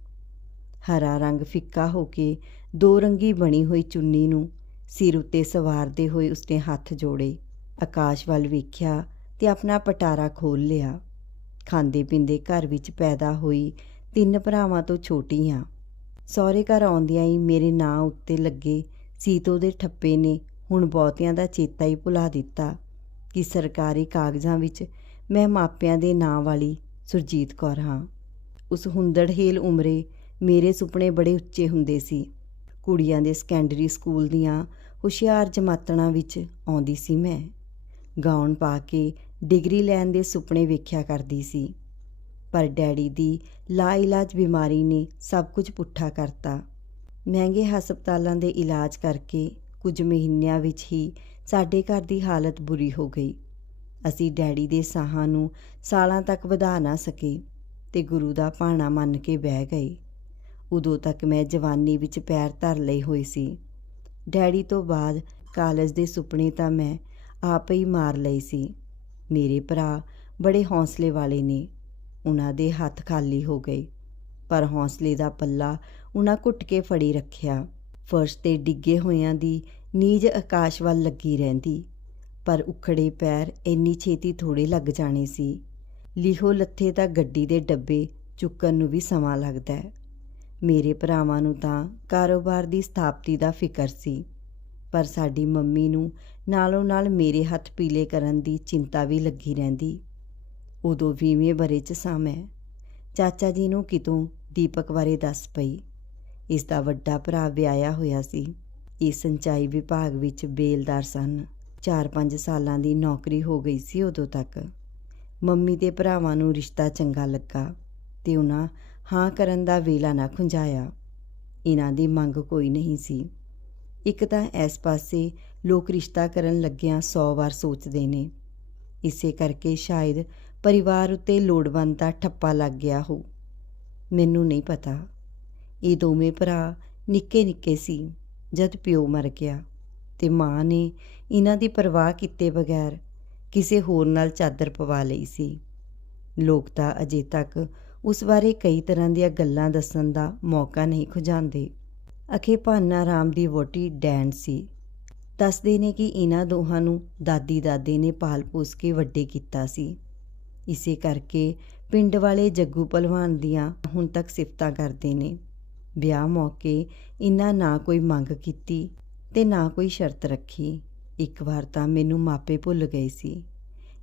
ਹਰਾ ਰੰਗ ਫਿੱਕਾ ਹੋ ਕੇ ਦੋ ਰੰਗੀ ਬਣੀ ਹੋਈ ਚੁੰਨੀ ਨੂੰ ਸਿਰ ਉੱਤੇ ਸਵਾਰਦੇ ਹੋਏ ਉਸਨੇ ਹੱਥ ਜੋੜੇ। ਆਕਾਸ਼ ਵੱਲ ਵੇਖਿਆ ਤੇ ਆਪਣਾ ਪਟਾਰਾ ਖੋਲ ਲਿਆ। ਖਾਂਦੇ ਪਿੰਦੇ ਘਰ ਵਿੱਚ ਪੈਦਾ ਹੋਈ ਤਿੰਨ ਭਰਾਵਾਂ ਤੋਂ ਛੋਟੀ ਹਾਂ ਸਹੁਰੇ ਘਰ ਆਉਂਦਿਆਂ ਹੀ ਮੇਰੇ ਨਾਂ ਉੱਤੇ ਲੱਗੇ ਸੀਤੋ ਦੇ ਠੱਪੇ ਨੇ ਹੁਣ ਬਹੁਤਿਆਂ ਦਾ ਚੇਤਾ ਹੀ ਭੁਲਾ ਦਿੱਤਾ ਕਿ ਸਰਕਾਰੀ ਕਾਗਜ਼ਾਂ ਵਿੱਚ ਮੈਂ ਮਾਪਿਆਂ ਦੇ ਨਾਂ ਵਾਲੀ ਸੁਰਜੀਤ ਕੌਰ ਹਾਂ। ਉਸ ਹੁੰਦੜਹੇਲ ਉਮਰੇ ਮੇਰੇ ਸੁਪਨੇ ਬੜੇ ਉੱਚੇ ਹੁੰਦੇ ਸੀ। ਕੁੜੀਆਂ ਦੇ ਸੈਕੰਡਰੀ ਸਕੂਲ ਦੀਆਂ ਹੁਸ਼ਿਆਰ ਜਮਾਤਣਾ ਵਿੱਚ ਆਉਂਦੀ ਸੀ ਮੈਂ। ਗਾਉਣ ਪਾ ਕੇ ਡਿਗਰੀ ਲੈਣ ਦੇ ਸੁਪਨੇ ਵੇਖਿਆ ਕਰਦੀ ਸੀ। ਪਰ ਡੈਡੀ ਦੀ ਲਾਇਲਾਜ ਬਿਮਾਰੀ ਨੇ ਸਭ ਕੁਝ ਪੁੱਠਾ ਕਰਤਾ। ਮਹਿੰਗੇ ਹਸਪਤਾਲਾਂ ਦੇ ਇਲਾਜ ਕਰਕੇ ਕੁਝ ਮਹੀਨਿਆਂ ਵਿੱਚ ਹੀ ਸਾਡੇ ਘਰ ਦੀ ਹਾਲਤ ਬੁਰੀ ਹੋ ਗਈ। ਅਸੀਂ ਡੈਡੀ ਦੇ ਸਾਹਾਂ ਨੂੰ ਸਾਲਾਂ ਤੱਕ ਵਧਾ ਨਾ ਸਕੇ ਤੇ ਗੁਰੂ ਦਾ ਭਾਣਾ ਮੰਨ ਕੇ ਬਹਿ ਗਏ। ਉਦੋਂ ਤੱਕ ਮੈਂ ਜਵਾਨੀ ਵਿੱਚ ਪੈਰ ਧਰ ਲਏ ਹੋਏ ਸੀ। ਡੈਡੀ ਤੋਂ ਬਾਅਦ ਕਾਲਜ ਦੇ ਸੁਪਨੇ ਤਾਂ ਮੈਂ ਆਪ ਹੀ ਮਾਰ ਲਈ ਸੀ। ਮੇਰੇ ਭਰਾ ਬੜੇ ਹੌਸਲੇ ਵਾਲੇ ਨੇ। ਉਹਨਾਂ ਦੇ ਹੱਥ ਖਾਲੀ ਹੋ ਗਏ। ਪਰ ਹੌਸਲੇ ਦਾ ਪੱਲਾ ਉਹਨਾਂ ਘੁੱਟ ਕੇ ਫੜੀ ਰੱਖਿਆ। ਫਰਸ਼ ਤੇ ਡਿੱਗੇ ਹੋਇਆਂ ਦੀ ਨੀਜ ਆਕਾਸ਼ ਵੱਲ ਲੱਗੀ ਰਹਿੰਦੀ। ਪਰ ਉਖੜੇ ਪੈਰ ਇੰਨੀ ਛੇਤੀ ਥੋੜੇ ਲੱਗ ਜਾਣੇ ਸੀ। ਲਿਹੋ ਲੱਥੇ ਤਾਂ ਗੱਡੀ ਦੇ ਡੱਬੇ ਚੁੱਕਣ ਨੂੰ ਵੀ ਸਮਾਂ ਲੱਗਦਾ ਹੈ। ਮੇਰੇ ਭਰਾਵਾਂ ਨੂੰ ਤਾਂ ਕਾਰੋਬਾਰ ਦੀ ਸਥਾਪਤੀ ਦਾ ਫਿਕਰ ਸੀ, ਪਰ ਸਾਡੀ ਮੰਮੀ ਨੂੰ ਨਾਲੋਂ ਨਾਲ ਮੇਰੇ ਹੱਥ ਪੀਲੇ ਕਰਨ ਦੀ ਚਿੰਤਾ ਵੀ ਲੱਗੀ ਰਹਿੰਦੀ। ਉਦੋਂ ਵੀਵੇਂ ਬਰੇ ਚ ਸਾਂ ਮੈਂ। ਚਾਚਾ ਜੀ ਨੂੰ ਕਿਤੋਂ ਦੀਪਕ ਬਾਰੇ ਦੱਸ ਪਈ। ਇਸ ਦਾ ਵੱਡਾ ਭਰਾ ਵਿਆਹਿਆ ਹੋਇਆ ਸੀ। ਇਹ ਸਿੰਚਾਈ ਵਿਭਾਗ ਵਿੱਚ ਬੇਲਦਾਰ ਸਨ। 4-5 ਸਾਲਾਂ ਦੀ ਨੌਕਰੀ ਹੋ ਗਈ ਸੀ ਉਦੋਂ ਤੱਕ। ਮੰਮੀ ਦੇ ਭਰਾਵਾਂ ਨੂੰ ਰਿਸ਼ਤਾ ਚੰਗਾ ਲੱਗਾ ਤੇ ਉਹਨਾਂ ਹਾਂ ਕਰਨ ਦਾ ਵੇਲਾ ਨਾ ਖੁੰਝਾਇਆ। ਇਹਨਾਂ ਦੀ ਮੰਗ ਕੋਈ ਨਹੀਂ ਸੀ। ਇੱਕ ਤਾਂ ਇਸ ਪਾਸੇ ਲੋਕ ਰਿਸ਼ਤਾ ਕਰਨ ਲੱਗਿਆਂ 100 ਵਾਰ ਸੋਚਦੇ ਨੇ। ਇਸੇ ਕਰਕੇ ਸ਼ਾਇਦ ਪਰਿਵਾਰ ਉੱਤੇ ਲੋੜਵੰਦ ਦਾ ਠੱਪਾ ਲੱਗ ਗਿਆ ਹੋ। ਮੈਨੂੰ ਨਹੀਂ ਪਤਾ। ਇਹ ਦੋਵੇਂ ਭਰਾ ਨਿੱਕੇ ਨਿੱਕੇ ਸੀ, ਜਦ ਪਿਓ ਮਰ ਗਿਆ ਤੇ ਮਾਂ ਨੇ ਇਹਨਾਂ ਦੀ ਪਰਵਾਹ ਕੀਤੇ ਬਗੈਰ ਕਿਸੇ ਹੋਰ ਨਾਲ ਚਾਦਰ ਪਵਾ ਲਈ ਸੀ। ਲੋਕ ਤਾਂ ਅਜੇ ਤੱਕ ਉਸ ਬਾਰੇ ਕਈ ਤਰ੍ਹਾਂ ਦੀਆਂ ਗੱਲਾਂ ਦੱਸਣ ਦਾ ਮੌਕਾ ਨਹੀਂ ਖੁਜਾਉਂਦੇ ਅਖੇ ਭਾਨਾ ਰਾਮ ਦੀ ਵੋਟੀ ਡੈਨ ਸੀ। ਦੱਸਦੇ ਨੇ ਕਿ ਇਹਨਾਂ ਦੋਹਾਂ ਨੂੰ ਦਾਦੀ ਦਾਦੇ ਨੇ ਪਾਲ ਪੋਸ ਕੇ ਵੱਡੇ ਕੀਤਾ ਸੀ। ਇਸੇ ਕਰਕੇ ਪਿੰਡ ਵਾਲੇ ਜੱਗੂ ਪਹਿਲਵਾਨ ਦੀਆਂ ਹੁਣ ਤੱਕ ਸਿਫਤਾਂ ਕਰਦੇ ਨੇ। ਵਿਆਹ ਮੌਕੇ ਇਹਨਾਂ ਨਾ ਕੋਈ ਮੰਗ ਕੀਤੀ ਤੇ ਨਾ ਕੋਈ ਸ਼ਰਤ ਰੱਖੀ। ਇੱਕ ਵਾਰ ਤਾਂ ਮੈਨੂੰ ਮਾਪੇ ਭੁੱਲ ਗਏ ਸੀ।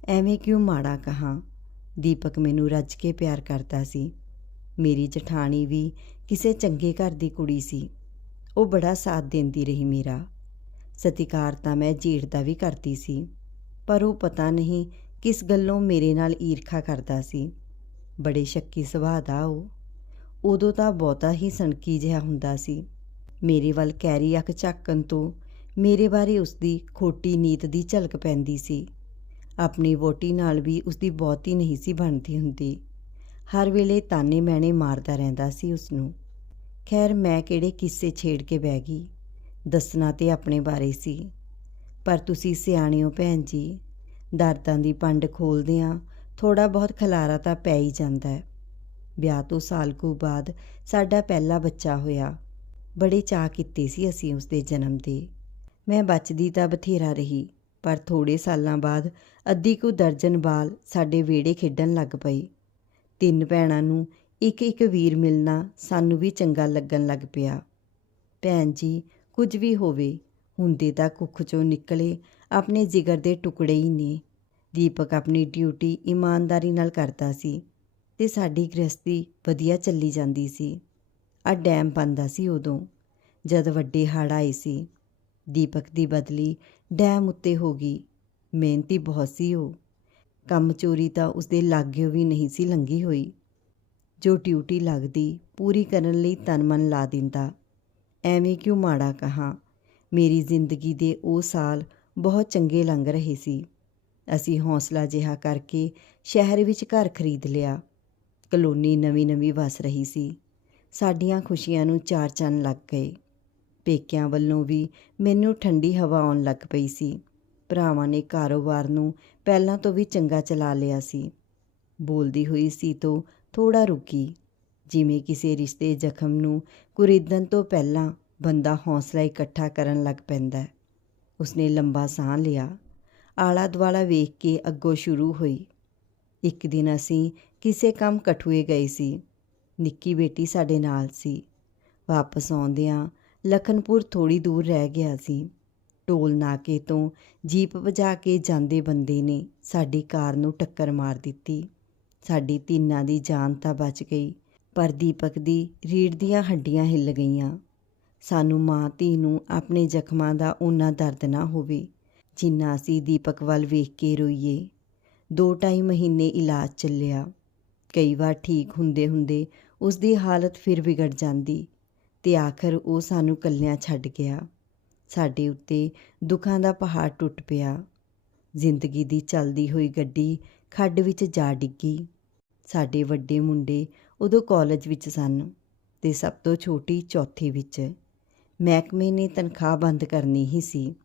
ਐਵੇਂ ਕਿਉਂ ਮਾੜਾ ਕਹਾਂ? ਦੀਪਕ ਮੈਨੂੰ ਰੱਜ ਕੇ ਪਿਆਰ ਕਰਦਾ ਸੀ। ਮੇਰੀ ਜਠਾਣੀ ਵੀ ਕਿਸੇ ਚੰਗੇ ਘਰ ਦੀ ਕੁੜੀ ਸੀ। ਉਹ ਬੜਾ ਸਾਥ ਦਿੰਦੀ ਰਹੀ ਮੇਰਾ। ਸਤਿਕਾਰ ਤਾਂ ਮੈਂ ਜੀੜ ਦਾ ਵੀ ਕਰਦੀ ਸੀ, ਪਰ ਉਹ ਪਤਾ ਨਹੀਂ ਕਿਸ ਗੱਲੋਂ ਮੇਰੇ ਨਾਲ ਈਰਖਾ ਕਰਦਾ ਸੀ। ਬੜੇ ਸ਼ੱਕੀ ਸੁਭਾਅ ਦਾ ਉਹ। ਉਦੋਂ ਤਾਂ ਬਹੁਤਾ ਹੀ ਸਣਕੀ ਜਿਹਾ ਹੁੰਦਾ ਸੀ। ਮੇਰੇ ਵੱਲ ਕੈਰੀ ਅੱਖ ਝਾਕਣ ਤੋਂ ਮੇਰੇ ਬਾਰੇ ਉਸਦੀ ਖੋਟੀ ਨੀਤ ਦੀ ਝਲਕ ਪੈਂਦੀ ਸੀ। ਆਪਣੀ ਵੋਟੀ ਨਾਲ ਵੀ ਉਸਦੀ ਬਹੁਤੀ ਨਹੀਂ ਸੀ ਬਣਦੀ ਹੁੰਦੀ। ਹਰ ਵੇਲੇ ਤਾਨੇ ਮੈਣੇ ਮਾਰਦਾ ਰਹਿੰਦਾ ਸੀ ਉਸ ਨੂੰ ਖੈਰ, ਮੈਂ ਕਿਹੜੇ ਕਿੱਸੇ ਛੇੜ ਕੇ ਬਹਿ ਗਈ? ਦੱਸਣਾ ਤੇ ਆਪਣੇ ਬਾਰੇ ਸੀ। ਪਰ ਤੁਸੀਂ ਸਿਆਣਿਓ ਭੈਣ ਜੀ। ਦਰਦਾਂ ਦੀ ਪੰਡ ਖੋਲਦਿਆਂ ਥੋੜਾ ਬਹੁਤ ਖਲਾਰਾ ਤਾਂ ਪੈ ਹੀ ਜਾਂਦਾ ਹੈ। ਵਿਆਹ ਤੋਂ ਸਾਲ ਕੁ ਬਾਅਦ ਸਾਡਾ ਪਹਿਲਾ ਬੱਚਾ ਹੋਇਆ। ਬੜੇ ਚਾਅ ਕੀਤੇ ਸੀ ਅਸੀਂ ਉਸ ਦੇ ਜਨਮ ਦੇ। ਮੈਂ ਬਚਦੀ ਤਾਂ ਬਥੇਰਾ ਰਹੀ। ਪਰ ਥੋੜੇ ਸਾਲਾਂ ਬਾਅਦ ਅੱਧੀ ਕੁ ਦਰਜਨ ਬਾਲ ਸਾਡੇ ਵਿਹੜੇ ਖੇਡਣ ਲੱਗ ਪਏ। ਤਿੰਨ ਭੈਣਾਂ ਨੂੰ ਇੱਕ ਇੱਕ ਵੀਰ ਮਿਲਣਾ ਸਾਨੂੰ ਵੀ ਚੰਗਾ ਲੱਗਣ ਲੱਗ ਪਿਆ। ਭੈਣ ਜੀ, ਕੁਝ ਵੀ ਹੋਵੇ, ਹੁੰਦੇ ਤਾਂ ਕੁੱਖ ਚੋਂ ਨਿਕਲੇ ਆਪਣੇ ਜਿਗਰ ਦੇ ਟੁਕੜੇ ਹੀ ਨੇ। ਦੀਪਕ ਆਪਣੀ ਡਿਊਟੀ ਇਮਾਨਦਾਰੀ ਨਾਲ ਕਰਦਾ ਸੀ ਤੇ ਸਾਡੀ ਗ੍ਰਸਤੀ ਵਧੀਆ ਚੱਲੀ ਜਾਂਦੀ ਸੀ। ਆ ਡੈਮ ਬੰਦਾ ਸੀ ਉਦੋਂ, ਜਦ ਵੱਡੇ ਹੜ੍ਹ ਆਏ ਸੀ। ਦੀਪਕ ਦੀ ਬਦਲੀ ਡੈਮ ਉੱਤੇ ਹੋ ਗਈ। ਮਿਹਨਤੀ ਬਹੁਤ ਸੀ ਉਹ। ਕੰਮ ਚੋਰੀ ਤਾਂ ਉਸਦੇ ਲਾਗਿਓ ਵੀ ਨਹੀਂ ਸੀ ਲੰਗੀ ਹੋਈ। ਜੋ ਡਿਊਟੀ ਲੱਗਦੀ, ਪੂਰੀ ਕਰਨ ਲਈ ਤਨ ਮਨ ਲਾ ਦਿੰਦਾ। ਐਵੇਂ ਕਿਉਂ ਮਾੜਾ ਕਹਾਂ? ਮੇਰੀ ਜ਼ਿੰਦਗੀ ਦੇ ਉਹ ਸਾਲ ਬਹੁਤ ਚੰਗੇ ਲੰਘ ਰਹੇ ਸੀ। ਅਸੀਂ ਹੌਸਲਾ ਜਿਹਾ ਕਰਕੇ ਸ਼ਹਿਰ ਵਿੱਚ ਘਰ ਖਰੀਦ ਲਿਆ। ਕਲੋਨੀ ਨਵੀਂ-ਨਵੀਂ ਵਸ ਰਹੀ ਸੀ। ਸਾਡੀਆਂ ਖੁਸ਼ੀਆਂ ਨੂੰ ਚਾਰ ਚੰਨ ਲੱਗ ਗਏ। ਪੇਕਿਆਂ ਵੱਲੋਂ ਵੀ ਮੈਨੂੰ ਠੰਡੀ ਹਵਾ ਆਉਣ ਲੱਗ ਪਈ ਸੀ। ਭਰਾਵਾਂ ਨੇ ਕਾਰੋਬਾਰ ਨੂੰ ਪਹਿਲਾਂ ਤੋਂ ਵੀ ਚੰਗਾ ਚਲਾ ਲਿਆ ਸੀ। ਬੋਲਦੀ ਹੋਈ ਸੀ ਤੋਂ ਥੋੜਾ ਰੁਕੀ। ਜਿਵੇਂ ਕਿਸੇ ਰਿਸ਼ਤੇ ਜ਼ਖਮ ਨੂੰ ਕੁਰੀਦਣ ਤੋਂ ਪਹਿਲਾਂ ਬੰਦਾ ਹੌਸਲਾ ਇਕੱਠਾ ਕਰਨ ਲੱਗ ਪੈਂਦਾ ਹੈ। ਉਸਨੇ ਲੰਬਾ ਸਾਹ ਲਿਆ। ਆਲਾ ਦੁਆਲਾ ਵੇਖ ਕੇ ਅੱਗੋਂ ਸ਼ੁਰੂ ਹੋਈ। ਇੱਕ ਦਿਨ ਅਸੀਂ ਕਿਸੇ ਕੰਮ ਕਠੂਏ ਗਏ ਸੀ। ਨਿੱਕੀ ਬੇਟੀ ਸਾਡੇ ਨਾਲ ਸੀ। ਵਾਪਸ ਆਉਂਦਿਆਂ ਲਖਨਪੁਰ ਥੋੜੀ ਦੂਰ ਰਹਿ ਗਿਆ ਸੀ। ਟੋਲ ਨਾਕੇ ਤੋਂ ਜੀਪ ਵਜਾ ਕੇ ਜਾਂਦੇ ਬੰਦੇ ਨੇ ਸਾਡੀ ਕਾਰ ਨੂੰ ਟੱਕਰ ਮਾਰ ਦਿੱਤੀ। ਸਾਡੀ ਤਿੰਨਾਂ ਦੀ ਜਾਨ ਤਾਂ ਬਚ ਗਈ, ਪਰ ਦੀਪਕ ਦੀ ਰੀੜ ਦੀਆਂ ਹੱਡੀਆਂ ਹਿੱਲ ਗਈਆਂ। ਸਾਨੂੰ ਮਾਂ ਧੀ ਨੂੰ ਆਪਣੇ ਜ਼ਖਮਾਂ ਦਾ ਓਨਾ ਦਰਦ ਨਾ ਹੋਵੇ, ਜਿੰਨਾ ਅਸੀਂ ਦੀਪਕ ਵੱਲ ਵੇਖ ਕੇ ਰੋਈਏ। ਦੋ ਢਾਈ ਮਹੀਨੇ ਇਲਾਜ ਚੱਲਿਆ। ਕਈ ਵਾਰ ਠੀਕ ਹੁੰਦੇ ਹੁੰਦੇ ਉਸ ਦੀ ਹਾਲਤ ਫਿਰ ਵਿਗੜ ਜਾਂਦੀ। ਤੇ ਆਖਰ ਉਹ ਸਾਨੂੰ ਕੱਲਿਆਂ ਛੱਡ ਗਿਆ। ਸਾਡੇ ਉੱਤੇ ਦੁੱਖਾਂ ਦਾ ਪਹਾੜ ਟੁੱਟ ਪਿਆ। ਜ਼ਿੰਦਗੀ ਦੀ ਚੱਲਦੀ ਹੋਈ ਗੱਡੀ ਖੱਡ ਵਿੱਚ ਜਾ ਡਿੱਗੀ। ਸਾਡੇ ਵੱਡੇ ਮੁੰਡੇ ਉਦੋਂ ਕਾਲਜ ਵਿੱਚ ਸਨ ਤੇ ਸਭ ਤੋਂ ਛੋਟੀ ਚੌਥੀ ਵਿੱਚ। ਮਹਿਕਮੇ ਨੇ ਤਨਖਾਹ ਬੰਦ ਕਰਨੀ ਹੀ ਸੀ।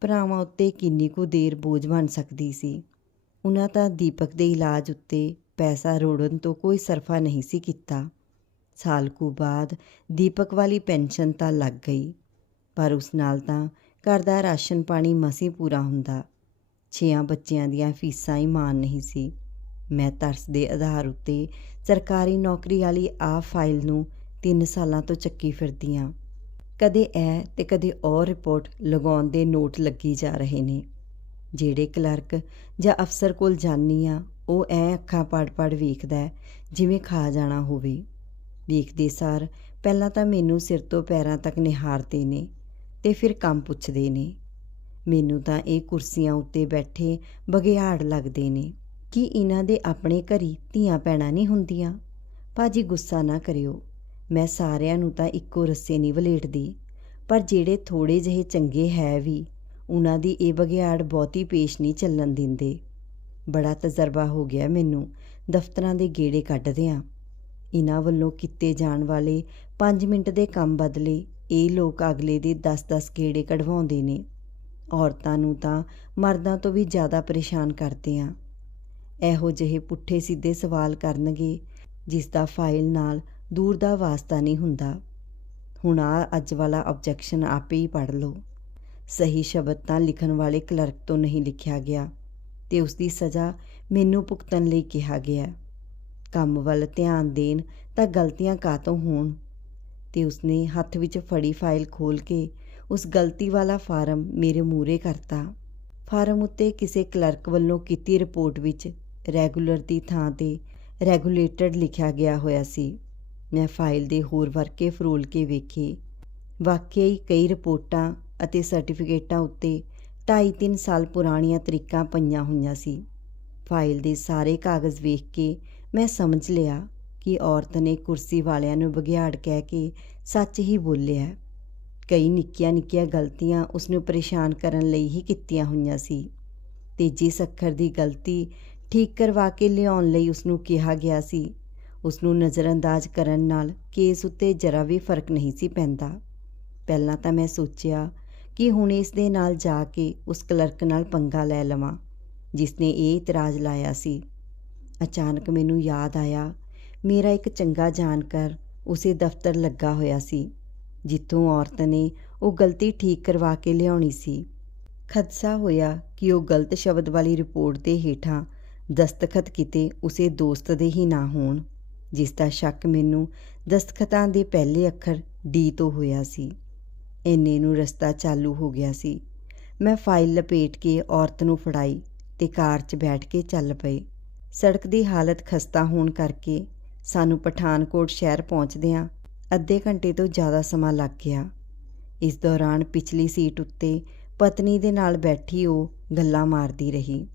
ਭਰਾਵਾਂ ਉੱਤੇ ਕਿੰਨੀ ਕੁ ਦੇਰ ਬੋਝ ਬਣ ਸਕਦੀ ਸੀ। ਉਹਨਾਂ ਤਾਂ ਦੀਪਕ ਦੇ ਇਲਾਜ ਉੱਤੇ ਪੈਸਾ ਰੋੜਨ ਤੋਂ ਕੋਈ ਸਰਫਾ ਨਹੀਂ ਸੀ ਕੀਤਾ। ਸਾਲ ਕੁ ਬਾਅਦ ਦੀਪਕ ਵਾਲੀ ਪੈਨਸ਼ਨ ਤਾਂ ਲੱਗ ਗਈ, ਪਰ ਉਸ ਨਾਲ ਤਾਂ ਘਰ ਦਾ ਰਾਸ਼ਨ ਪਾਣੀ ਮਸੀ ਪੂਰਾ ਹੁੰਦਾ। ਛੇਆਂ ਬੱਚਿਆਂ ਦੀਆਂ ਫੀਸਾਂ ਹੀ ਮਾਨ ਨਹੀਂ ਸੀ। ਮੈਂ ਤਰਸ ਦੇ ਆਧਾਰ ਉੱਤੇ ਸਰਕਾਰੀ ਨੌਕਰੀ ਵਾਲੀ ਆ ਫਾਈਲ ਨੂੰ 3 ਸਾਲਾਂ ਤੋਂ ਚੱਕੀ ਫਿਰਦੀ ਹਾਂ ਕਦੇ ਇਹ ਤੇ ਕਦੇ ਉਹ ਰਿਪੋਰਟ ਲਗਾਉਣ ਦੇ ਨੋਟ ਲੱਗੀ ਜਾ ਰਹੇ ਨੇ। ਜਿਹੜੇ ਕਲਰਕ ਜਾਂ ਅਫਸਰ ਕੋਲ ਜਾਨੀ ਆ, ਉਹ ਐ ਅੱਖਾਂ ਪੜ-ਪੜ ਵੇਖਦਾ ਜਿਵੇਂ ਖਾ ਜਾਣਾ ਹੋਵੇ। ਵੇਖਦੇ ਸਾਰ ਪਹਿਲਾਂ ਤਾਂ ਮੈਨੂੰ ਸਿਰ ਤੋਂ ਪੈਰਾਂ ਤੱਕ ਨਿਹਾਰਦੇ ਨੇ ਤੇ ਫਿਰ ਕੰਮ ਪੁੱਛਦੇ ਨੇ। ਮੈਨੂੰ ਤਾਂ ਇਹ ਕੁਰਸੀਆਂ ਉੱਤੇ ਬੈਠੇ ਬਗਿਆੜ ਲੱਗਦੇ ਨੇ ਕਿ ਇਹਨਾਂ ਦੇ ਆਪਣੇ ਘਰੀ ਧੀਆਂ ਪੈਣਾ ਨਹੀਂ ਹੁੰਦੀਆਂ। ਭਾਜੀ ਗੁੱਸਾ ਨਾ ਕਰਿਓ, ਮੈਂ ਸਾਰਿਆਂ ਨੂੰ ਤਾਂ ਇੱਕੋ ਰੱਸੇ ਨਹੀਂ ਵਲੇਟਦੀ, ਪਰ ਜਿਹੜੇ ਥੋੜੇ ਜਿਹੇ ਚੰਗੇ ਹੈ ਵੀ, ਉਹਨਾਂ ਦੀ ਇਹ ਬਗਿਆੜ ਬਹੁਤੀ ਪੇਸ਼ ਨਹੀਂ ਚੱਲਣ ਦਿੰਦੇ। ਬੜਾ ਤਜਰਬਾ ਹੋ ਗਿਆ ਮੈਨੂੰ ਦਫ਼ਤਰਾਂ ਦੇ ਗੇੜੇ ਕੱਢਦਿਆਂ। ਇਹਨਾਂ ਵੱਲੋਂ ਕੀਤੇ ਜਾਣ ਵਾਲੇ 5 ਮਿੰਟ ਦੇ ਕੰਮ ਬਦਲੇ ਇਹ ਲੋਕ ਅਗਲੇ ਦੇ 10-10 ਗੇੜੇ ਕਢਵਾਉਂਦੇ ਨੇ। ਔਰਤਾਂ ਨੂੰ ਤਾਂ ਮਰਦਾਂ ਤੋਂ ਵੀ ਜ਼ਿਆਦਾ ਪਰੇਸ਼ਾਨ ਕਰਦੇ ਆ। ਇਹੋ ਜਿਹੇ ਪੁੱਠੇ ਸਿੱਧੇ ਸਵਾਲ ਕਰਨਗੇ, ਜਿਸ ਦਾ ਫਾਈਲ ਨਾਲ ਦੂਰ ਦਾ ਵਾਸਤਾ ਨਹੀਂ ਹੁੰਦਾ। ਹੁਣ ਆ ਅੱਜ ਵਾਲਾ ਆਬਜੈਕਸ਼ਨ ਆਪੇ ਹੀ ਪੜ੍ਹ ਲਓ। ਸਹੀ ਸ਼ਬਦ ਤਾਂ ਲਿਖਣ ਵਾਲੇ ਕਲਰਕ ਤੋਂ ਨਹੀਂ ਲਿਖਿਆ ਗਿਆ ਤੇ ਉਸ ਦੀ ਸਜ਼ਾ ਮੈਨੂੰ ਭੁਗਤਣ ਲਈ ਕਿਹਾ ਗਿਆ। ਕੰਮ ਵੱਲ ਧਿਆਨ ਦੇਣ ਤਾਂ ਗਲਤੀਆਂ ਕਾਤੋਂ ਹੋਣ? ਤੇ ਉਸਨੇ ਹੱਥ ਵਿੱਚ ਫੜੀ ਫਾਈਲ ਖੋਲ ਕੇ ਉਸ ਗਲਤੀ ਵਾਲਾ ਫਾਰਮ ਮੇਰੇ ਮੂਰੇ ਕਰਤਾ। ਫਾਰਮ ਉੱਤੇ ਕਿਸੇ ਕਲਰਕ ਵੱਲੋਂ ਕੀਤੀ ਰਿਪੋਰਟ ਵਿੱਚ ਰੈਗੂਲਰ ਦੀ ਥਾਂ ਤੇ ਰੈਗੂਲੇਟਡ ਲਿਖਿਆ ਗਿਆ ਹੋਇਆ ਸੀ। ਮੈਂ ਫਾਈਲ ਦੇ ਹੋਰ ਵਰਕੇ ਫਰੋਲ ਕੇ ਵੇਖੇ। ਵਾਕਈ ਕਈ ਰਿਪੋਰਟਾਂ ਅਤੇ ਸਰਟੀਫਿਕੇਟਾਂ ਉੱਤੇ 2.5-3 ਸਾਲ ਪੁਰਾਣੀਆਂ ਤਰੀਕਾਂ ਪਈਆਂ ਹੋਈਆਂ ਸੀ। ਫਾਈਲ ਦੇ ਸਾਰੇ ਕਾਗਜ਼ ਵੇਖ ਕੇ ਮੈਂ ਸਮਝ ਲਿਆ ਕਿ ਔਰਤ ਨੇ ਕੁਰਸੀ ਵਾਲਿਆਂ ਨੂੰ ਬਗਿਆੜ ਕਹਿ ਕੇ ਸੱਚ ਹੀ ਬੋਲਿਆ। ਕਈ ਨਿੱਕੀਆਂ-ਨਿੱਕੀਆਂ ਗਲਤੀਆਂ ਉਸ ਨੂੰ ਪਰੇਸ਼ਾਨ ਕਰਨ ਲਈ ਹੀ ਕੀਤੀਆਂ ਹੋਈਆਂ ਸੀ। ਤੇ ਜਿਸ ਅੱਖਰ ਦੀ ਗਲਤੀ ਠੀਕ ਕਰਵਾ ਕੇ ਲਿਆਉਣ ਲਈ ਉਸ ਨੂੰ ਕਿਹਾ ਗਿਆ ਸੀ। ਉਸ ਨੂੰ ਨਜ਼ਰਅੰਦਾਜ਼ ਕਰਨ ਨਾਲ ਕੇਸ ਉੱਤੇ ਜਰਾ ਵੀ ਫ਼ਰਕ ਨਹੀਂ ਸੀ ਪੈਂਦਾ। ਪਹਿਲਾਂ ਤਾਂ ਮੈਂ ਸੋਚਿਆ ਕਿ ਹੁਣ ਇਸ ਦੇ ਨਾਲ ਜਾ ਕੇ ਉਸ ਕਲਰਕ ਨਾਲ ਪੰਗਾ ਲੈ ਲਵਾਂ ਜਿਸ ਨੇ ਇਹ ਇਤਰਾਜ਼ ਲਾਇਆ ਸੀ। ਅਚਾਨਕ ਮੈਨੂੰ ਯਾਦ ਆਇਆ। ਮੇਰਾ ਇੱਕ ਚੰਗਾ ਜਾਣਕਾਰ ਉਸੇ ਦਫ਼ਤਰ ਲੱਗਾ ਹੋਇਆ ਸੀ, ਜਿੱਥੋਂ ਔਰਤ ਨੇ ਉਹ ਗਲਤੀ ਠੀਕ ਕਰਵਾ ਕੇ ਲਿਆਉਣੀ ਸੀ। ਖਦਸ਼ਾ ਹੋਇਆ ਕਿ ਉਹ ਗਲਤ ਸ਼ਬਦ ਵਾਲੀ ਰਿਪੋਰਟ ਦੇ ਹੇਠਾਂ ਦਸਤਖਤ ਕੀਤੇ ਉਸੇ ਦੋਸਤ ਦੇ ਹੀ ਨਾ ਹੋਣ, ਜਿਸ ਦਾ ਸ਼ੱਕ ਮੈਨੂੰ ਦਸਤਖਤਾਂ ਦੇ ਪਹਿਲੇ ਅੱਖਰ ਡੀ ਤੋਂ ਹੋਇਆ ਸੀ। ਇੰਨੇ ਨੂੰ ਰਸਤਾ ਚਾਲੂ ਹੋ ਗਿਆ ਸੀ। ਮੈਂ ਫਾਈਲ ਲਪੇਟ ਕੇ ਔਰਤ ਨੂੰ ਫੜਾਈ ਤੇ ਕਾਰ 'ਚ ਬੈਠ ਕੇ ਚੱਲ ਪਏ। ਸੜਕ ਦੀ ਹਾਲਤ ਖਸਤਾ ਹੋਣ ਕਰਕੇ ਸਾਨੂੰ ਪਠਾਨਕੋਟ ਸ਼ਹਿਰ ਪਹੁੰਚਦਿਆਂ ਅੱਧੇ ਘੰਟੇ ਤੋਂ ਜ਼ਿਆਦਾ ਸਮਾਂ ਲੱਗ ਗਿਆ। ਇਸ ਦੌਰਾਨ ਪਿਛਲੀ ਸੀਟ ਉੱਤੇ ਪਤਨੀ ਦੇ ਨਾਲ ਬੈਠੀ ਉਹ ਗੱਲਾਂ ਮਾਰਦੀ ਰਹੀ।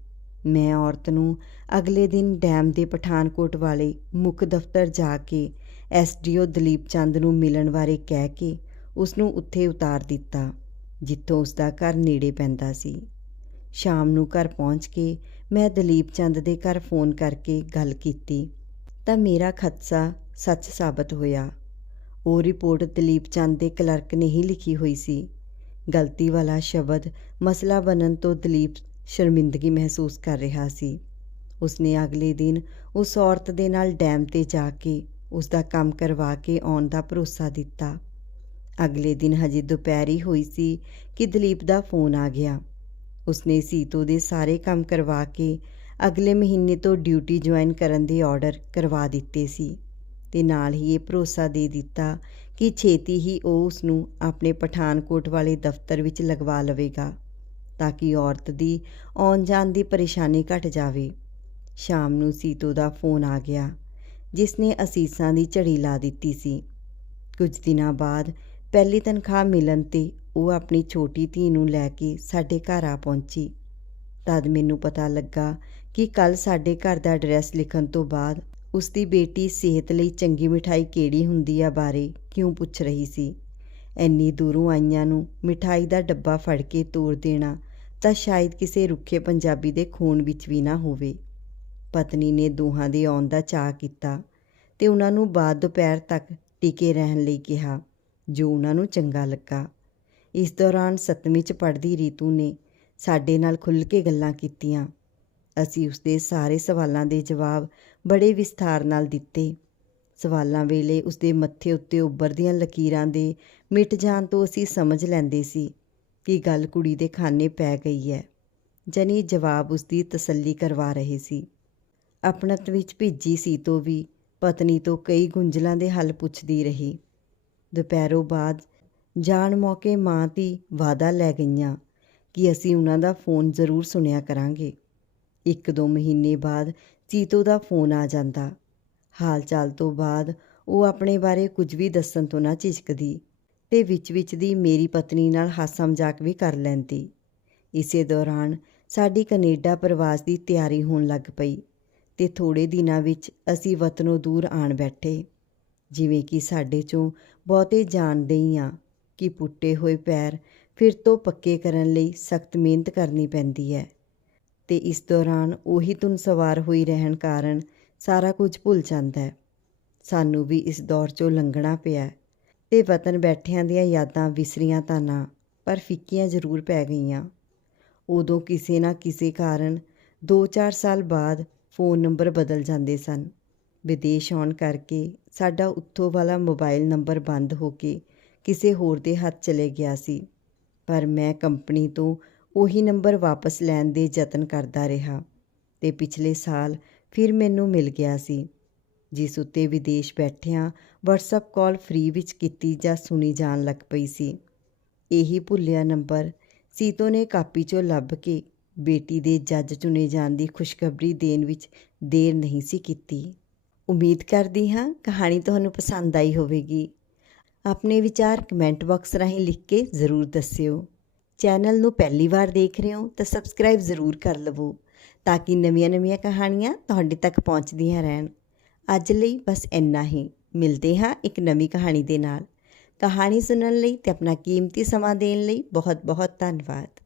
ਮੈਂ ਔਰਤ ਨੂੰ ਅਗਲੇ ਦਿਨ ਡੈਮ ਦੇ ਪਠਾਨਕੋਟ ਵਾਲੇ ਮੁੱਖ ਦਫ਼ਤਰ ਜਾ ਕੇ ਐਸਡੀਓ ਦਲੀਪ ਚੰਦ ਨੂੰ ਮਿਲਣ ਬਾਰੇ ਕਹਿ ਕੇ ਉਸ ਨੂੰ ਉੱਥੇ ਉਤਾਰ ਦਿੱਤਾ, ਜਿੱਥੋਂ ਉਸ ਦਾ ਘਰ ਨੇੜੇ ਪੈਂਦਾ ਸੀ। ਸ਼ਾਮ ਨੂੰ ਘਰ ਪਹੁੰਚ ਕੇ ਮੈਂ ਦਲੀਪ ਚੰਦ ਦੇ ਘਰ ਫੋਨ ਕਰਕੇ ਗੱਲ ਕੀਤੀ ਤਾਂ ਮੇਰਾ ਖਦਸ਼ਾ ਸੱਚ ਸਾਬਤ ਹੋਇਆ। ਉਹ ਰਿਪੋਰਟ ਦਲੀਪ ਚੰਦ ਦੇ ਕਲਰਕ ਨੇ ਹੀ ਲਿਖੀ ਹੋਈ ਸੀ। ਗਲਤੀ ਵਾਲਾ ਸ਼ਬਦ ਮਸਲਾ ਬਣਨ ਤੋਂ ਦਲੀਪ ਸ਼ਰਮਿੰਦਗੀ ਮਹਿਸੂਸ ਕਰ ਰਿਹਾ ਸੀ। ਉਸਨੇ ਅਗਲੇ ਦਿਨ ਉਸ ਔਰਤ ਦੇ ਨਾਲ ਡੈਮ ਤੇ ਜਾ ਕੇ ਉਸ ਦਾ ਕੰਮ ਕਰਵਾ ਕੇ ਆਉਣ ਦਾ ਭਰੋਸਾ ਦਿੱਤਾ। ਅਗਲੇ ਦਿਨ ਹਜੇ ਦੁਪਹਿਰੀ ਹੋਈ ਸੀ ਕਿ ਦਲੀਪ ਦਾ ਫੋਨ ਆ ਗਿਆ। ਉਸਨੇ ਸੀਤੋ ਦੇ ਸਾਰੇ ਕੰਮ ਕਰਵਾ ਕੇ ਅਗਲੇ ਮਹੀਨੇ ਤੋਂ ਡਿਊਟੀ ਜੁਆਇਨ ਕਰਨ ਦੇ ਆਰਡਰ ਕਰਵਾ ਦਿੱਤੇ ਸੀ ਤੇ ਨਾਲ ਹੀ ਇਹ ਭਰੋਸਾ ਦੇ ਦਿੱਤਾ ਕਿ ਛੇਤੀ ਹੀ ਉਹ ਉਸ ਨੂੰ ਆਪਣੇ ਪਠਾਨਕੋਟ ਵਾਲੇ ਦਫ਼ਤਰ ਵਿੱਚ ਲਗਵਾ ਲਵੇਗਾ ਤਾਂ ਕਿ ਔਰਤ ਦੀ ਆਉਣ ਜਾਣ ਦੀ ਪਰੇਸ਼ਾਨੀ ਘਟ ਜਾਵੇ। ਸ਼ਾਮ ਨੂੰ ਸੀਤੋ ਦਾ ਫੋਨ ਆ ਗਿਆ ਜਿਸ ਨੇ ਅਸੀਸਾਂ ਦੀ ਝੜੀ ਲਾ ਦਿੱਤੀ ਸੀ। ਕੁਝ ਦਿਨਾਂ ਬਾਅਦ ਪਹਿਲੀ ਤਨਖਾਹ ਮਿਲਣ ਤੇ ਉਹ ਆਪਣੀ ਛੋਟੀ ਧੀ ਨੂੰ ਲੈ ਕੇ ਸਾਡੇ ਘਰ ਆ ਪਹੁੰਚੀ। ਤਦ ਮੈਨੂੰ ਪਤਾ ਲੱਗਾ ਕਿ ਕੱਲ ਸਾਡੇ ਘਰ ਦਾ ਐਡਰੈਸ ਲਿਖਣ ਤੋਂ ਬਾਅਦ ਉਸ ਦੀ ਬੇਟੀ ਸਿਹਤ ਲਈ ਚੰਗੀ ਮਿਠਾਈ ਕਿਹੜੀ ਹੁੰਦੀ ਆ ਬਾਰੇ ਕਿਉਂ ਪੁੱਛ ਰਹੀ ਸੀ। ਐਨੀ ਦੂਰੋਂ ਆਈਆਂ ਨੂੰ ਮਿਠਾਈ ਦਾ ਡੱਬਾ ਫੜ ਕੇ ਤੋੜ ਦੇਣਾ ਤਾਂ ਸ਼ਾਇਦ ਕਿਸੇ ਰੁੱਖੇ ਪੰਜਾਬੀ ਦੇ ਖੂਨ ਵਿੱਚ ਵੀ ਨਾ ਹੋਵੇ। ਪਤਨੀ ਨੇ ਦੋਹਾਂ ਦੇ ਆਉਣ ਦਾ ਚਾਅ ਕੀਤਾ ਤੇ ਉਹਨਾਂ ਨੂੰ ਬਾਅਦ ਦੁਪਹਿਰ ਤੱਕ ਟਿਕੇ ਰਹਿਣ ਲਈ ਕਿਹਾ, ਜੋ ਉਹਨਾਂ ਨੂੰ ਚੰਗਾ ਲੱਗਾ। ਇਸ ਦੌਰਾਨ ਸੱਤਵੀਂ ਚ ਪੜ੍ਹਦੀ ਰੀਤੂ ਨੇ ਸਾਡੇ ਨਾਲ ਖੁੱਲ੍ਹ ਕੇ ਗੱਲਾਂ ਕੀਤੀਆਂ। ਅਸੀਂ ਉਸਦੇ ਸਾਰੇ ਸਵਾਲਾਂ ਦੇ ਜਵਾਬ ਬੜੇ ਵਿਸਥਾਰ ਨਾਲ ਦਿੱਤੇ। ਸਵਾਲਾਂ ਵੇਲੇ ਉਸਦੇ ਮੱਥੇ ਉੱਤੇ ਉੱਭਰਦੀਆਂ ਲਕੀਰਾਂ ਦੇ ਮਿਟ ਜਾਣ ਤੋਂ ਅਸੀਂ ਸਮਝ ਲੈਂਦੇ ਸੀ ਕਿ ਗੱਲ ਕੁੜੀ ਦੇ ਖਾਨੇ ਪੈ ਗਈ ਹੈ। ਜਨੀ ਜਵਾਬ ਉਸਦੀ ਤਸੱਲੀ ਕਰਵਾ ਰਹੇ ਸੀ। ਆਪਣਤ ਵਿੱਚ ਭਿੱਜੀ ਸੀ ਤੋਂ ਵੀ, ਪਤਨੀ ਤੋਂ ਕਈ ਗੁੰਝਲਾਂ ਦੇ ਹੱਲ ਪੁੱਛਦੀ ਰਹੀ। ਦੁਪਹਿਰੋਂ ਬਾਅਦ ਜਾਣ ਮੌਕੇ ਮਾਂ ਦੀ ਵਾਦਾ ਲੈ ਗਈਆਂ ਕਿ ਅਸੀਂ ਉਹਨਾਂ ਦਾ ਫੋਨ ਜ਼ਰੂਰ ਸੁਣਿਆ ਕਰਾਂਗੇ। ਇੱਕ ਦੋ ਮਹੀਨੇ ਬਾਅਦ ਚੀਤੋ ਦਾ ਫੋਨ ਆ ਜਾਂਦਾ। ਹਾਲ ਚਾਲ ਤੋਂ ਬਾਅਦ ਉਹ ਆਪਣੇ ਬਾਰੇ ਕੁਝ ਵੀ ਦੱਸਣ ਤੋਂ ਨਾ ਝਿਜਕਦੀ ਤੇ ਵਿੱਚ ਵਿੱਚ ਦੀ ਮੇਰੀ ਪਤਨੀ ਨਾਲ ਹਾਸਾ ਮਜ਼ਾਕ ਵੀ ਕਰ ਲੈਂਦੀ। ਇਸੇ ਦੌਰਾਨ ਸਾਡੀ ਕੈਨੇਡਾ ਪ੍ਰਵਾਸ ਦੀ ਤਿਆਰੀ ਹੋਣ ਲੱਗ ਪਈ ਤੇ ਥੋੜੇ ਦਿਨਾਂ ਵਿੱਚ ਅਸੀਂ ਵਤਨੋਂ ਦੂਰ ਆਣ ਬੈਠੇ। ਜਿਵੇਂ ਕਿ ਸਾਡੇ ਚੋਂ ਬਹੁਤੇ ਜਾਣਦੇ ਹੀ ਆ ਕਿ ਪੁੱਟੇ ਹੋਏ ਪੈਰ ਫਿਰ ਤੋਂ ਪੱਕੇ ਕਰਨ ਲਈ ਸਖਤ ਮਿਹਨਤ ਕਰਨੀ ਪੈਂਦੀ ਹੈ। ਤੇ ਇਸ ਦੌਰਾਨ ਉਹੀ ਧੁਨ ਸਵਾਰ ਹੋਈ ਰਹਿਣ ਕਾਰਨ ਸਾਰਾ ਕੁਝ ਭੁੱਲ ਜਾਂਦਾ ਹੈ। ਸਾਨੂੰ ਵੀ ਇਸ ਦੌਰ 'ਚੋਂ ਲੰਘਣਾ ਪਿਆ ਤੇ ਵਤਨ ਬੈਠਿਆਂ ਦੀਆਂ ਯਾਦਾਂ ਵਿਸਰੀਆਂ ਤਾਂ ਨਾ, ਪਰ ਫਿੱਕੀਆਂ ਜ਼ਰੂਰ ਪੈ ਗਈਆਂ। ਉਦੋਂ ਕਿਸੇ ਨਾ ਕਿਸੇ ਕਾਰਨ 2-4 ਸਾਲ ਬਾਅਦ ਫੋਨ ਨੰਬਰ ਬਦਲ ਜਾਂਦੇ ਸਨ। ਵਿਦੇਸ਼ ਆਉਣ ਕਰਕੇ ਸਾਡਾ ਉੱਥੋਂ ਵਾਲਾ ਮੋਬਾਈਲ ਨੰਬਰ ਬੰਦ ਹੋ ਕੇ ਕਿਸੇ ਹੋਰ ਦੇ ਹੱਥ ਚਲੇ ਗਿਆ ਸੀ। ਪਰ ਮੈਂ ਕੰਪਨੀ ਤੋਂ ਉਹੀ ਨੰਬਰ ਵਾਪਸ ਲੈਣ ਦੇ ਯਤਨ ਕਰਦਾ ਰਿਹਾ ਤੇ ਪਿਛਲੇ ਸਾਲ ਫਿਰ ਮੈਨੂੰ ਮਿਲ ਗਿਆ ਸੀ। ਜਿਸ ਉੱਤੇ ਵਿਦੇਸ਼ ਬੈਠਿਆਂ WhatsApp ਕਾਲ ਫ੍ਰੀ ਵਿੱਚ ਕੀਤੀ ਜਾਂ ਸੁਣੀ ਜਾਣ ਲੱਗ ਪਈ ਸੀ। ਇਹੀ ਭੁੱਲਿਆ ਨੰਬਰ ਸੀਤੋ ਨੇ ਕਾਪੀ 'ਚੋਂ ਲੱਭ ਕੇ ਬੇਟੀ ਦੇ ਜੱਜ ਚੁਣੇ ਜਾਣ ਦੀ ਖੁਸ਼ਖਬਰੀ ਦੇਣ ਵਿੱਚ ਦੇਰ ਨਹੀਂ ਸੀ ਕੀਤੀ। ਉਮੀਦ ਕਰਦੀ ਹਾਂ ਕਹਾਣੀ ਤੁਹਾਨੂੰ ਪਸੰਦ ਆਈ ਹੋਵੇਗੀ। ਆਪਣੇ ਵਿਚਾਰ ਕਮੈਂਟ ਬਾਕਸ ਰਾਹੀਂ ਲਿਖ ਕੇ ਜ਼ਰੂਰ ਦੱਸਿਓ। ਚੈਨਲ ਨੂੰ ਪਹਿਲੀ ਵਾਰ ਦੇਖ ਰਹੇ ਹੋ ਤਾਂ ਸਬਸਕ੍ਰਾਈਬ ਜ਼ਰੂਰ ਕਰ ਲਵੋ ਤਾਂ ਕਿ ਨਵੀਆਂ-ਨਵੀਆਂ ਕਹਾਣੀਆਂ ਤੁਹਾਡੇ ਤੱਕ ਪਹੁੰਚਦੀਆਂ ਰਹਿਣ। ਅੱਜ ਲਈ ਬਸ ਇੰਨਾ ਹੀ। ਮਿਲਦੇ ਹਾਂ ਇੱਕ ਨਵੀਂ ਕਹਾਣੀ ਦੇ ਨਾਲ। ਕਹਾਣੀ ਸੁਣਨ ਲਈ ਤੇ ਆਪਣਾ ਕੀਮਤੀ ਸਮਾਂ ਦੇਣ ਲਈ ਬਹੁਤ-ਬਹੁਤ ਧੰਨਵਾਦ।